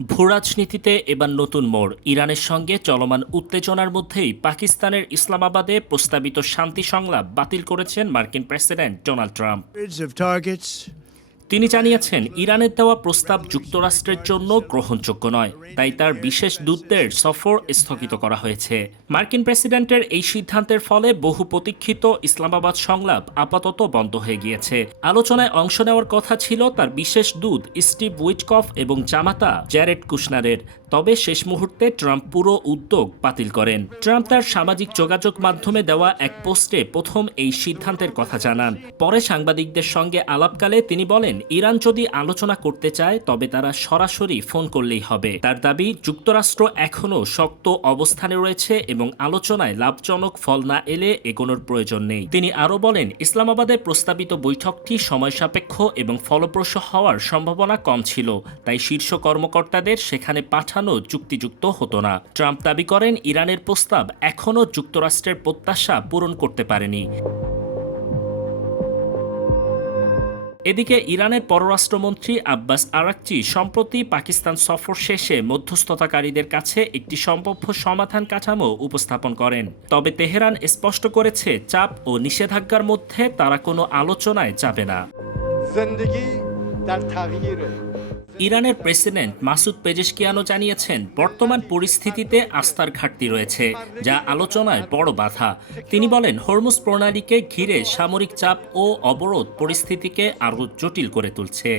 ভূরাজনীতিতে এবার নতুন মোড়। ইরানের সঙ্গে চলমান উত্তেজনার মধ্যেই পাকিস্তানের ইসলামাবাদে প্রস্তাবিত শান্তি সংলাপ বাতিল করেছেন মার্কিন প্রেসিডেন্ট ডোনাল্ড ট্রাম্প। তিনি জানিয়েছেন ইরানের দেওয়া প্রস্তাব যুক্তরাষ্ট্রের জন্য গ্রহণযোগ্য নয়, তাই তার বিশেষ দূতদের সফর স্থগিত করা হয়েছে। মার্কিন প্রেসিডেন্টের এই সিদ্ধান্তের ফলে বহু প্রতীক্ষিত ইসলামাবাদ সংলাপ আপাতত বন্ধ হয়ে গিয়েছে। আলোচনায় অংশ নেওয়ার কথা ছিল তার বিশেষ দূত স্টিভ উইটকফ এবং জামাতা জ্যারেড কুশনারের, তবে শেষ মুহূর্তে ট্রাম্প পুরো উদ্যোগ বাতিল করেন। ট্রাম্প তার সামাজিক যোগাযোগ মাধ্যমে দেওয়া এক পোস্টে প্রথম এই সিদ্ধান্তের কথা জানান। পরে সাংবাদিকদের সঙ্গে আলাপকালে তিনি বলেন, ইরান যদি আলোচনা করতে চায় তবে তারা সরাসরি ফোন করলেই হবে। তার দাবি, যুক্তরাষ্ট্র এখনও শক্ত অবস্থানে রয়েছে এবং আলোচনায় লাভজনক ফল না এলে এগোনোর প্রয়োজন নেই। তিনি আরও বলেন, ইসলামাবাদে প্রস্তাবিত বৈঠকটি সময় সাপেক্ষ এবং ফলপ্রসূ হওয়ার সম্ভাবনা কম ছিল, তাই শীর্ষ কর্মকর্তাদের সেখানে পাঠানো যুক্তিযুক্ত হতো না। ট্রাম্প দাবি করেন, ইরানের প্রস্তাব এখনও যুক্তরাষ্ট্রের প্রত্যাশা পূরণ করতে পারেনি। এদিকে ইরানের পররাষ্ট্রমন্ত্রী আব্বাস আরাকচি সম্প্রতি পাকিস্তান সফর শেষে মধ্যস্থতাকারীদের কাছে একটি সম্ভাব্য সমাধান কাঠামো উপস্থাপন করেন। তবে তেহরান স্পষ্ট করেছে, চাপ ও নিষেধাজ্ঞার মধ্যে তারা কোনো আলোচনায় যাবে না। ইরানের প্রেসিডেন্ট মাসুদ পেজেশকিয়ানও জানিয়েছেন, বর্তমান পরিস্থিতিতে আস্থার ঘাটতি রয়েছে, যা আলোচনায় বড় বাধা। তিনি বলেন, হরমুজ প্রণালীকে ঘিরে সামরিক চাপ ও অবরোধ পরিস্থিতিকে আরও জটিল করে তুলছে।